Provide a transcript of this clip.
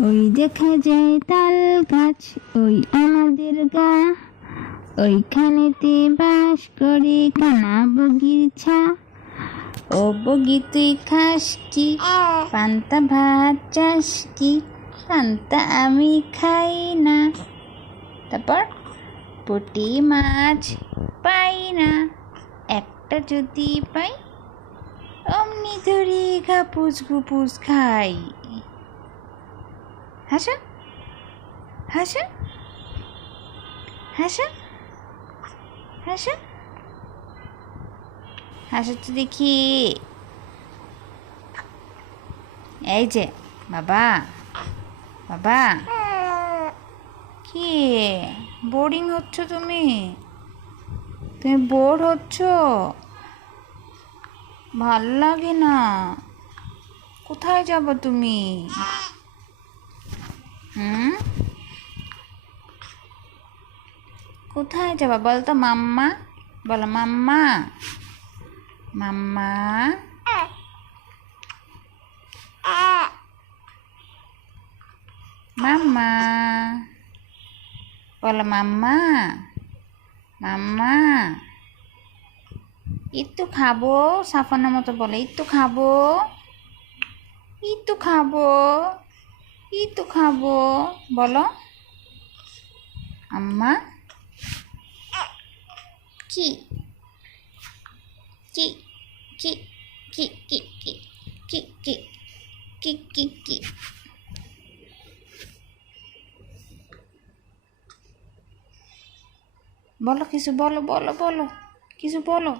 ওই দেখা যায় তাল গাছ, ওই আমাদের গা, ওইখানেতে বাস করে কানা বগির ছা। ও বগি তুই খাস কি, পান্তা ভাত চাস কি, পান্তা আমি খাই না। তারপর পুঁটি মাছ পাই না, একটা যদি পাই অমনি ধরি ঘাপুস ঘুপুস খাই। হাসা হাসা হাসা হাসা হাসা তো দেখি। এই যে বাবা, বাবা কি বোরিং হচ্ছ তুমি? তুমি বোর হচ্ছ? ভাল লাগে না? কোথায় যাবো তুমি? কোথায় যাবা বল তো? মাম্মা বলো, মাম্মা মাম্মা। মাম্মা বলো, মাম্মা মাম্মা। একটু খাবো, সাফানের মতো বলে একটু খাবো, একটু খাবো, একটু খাবো বলো। আম্মা কি কি কি কি কি কি কি কি কি কি কি বলো কিছু, বলো বলো বলো কিছু বলো।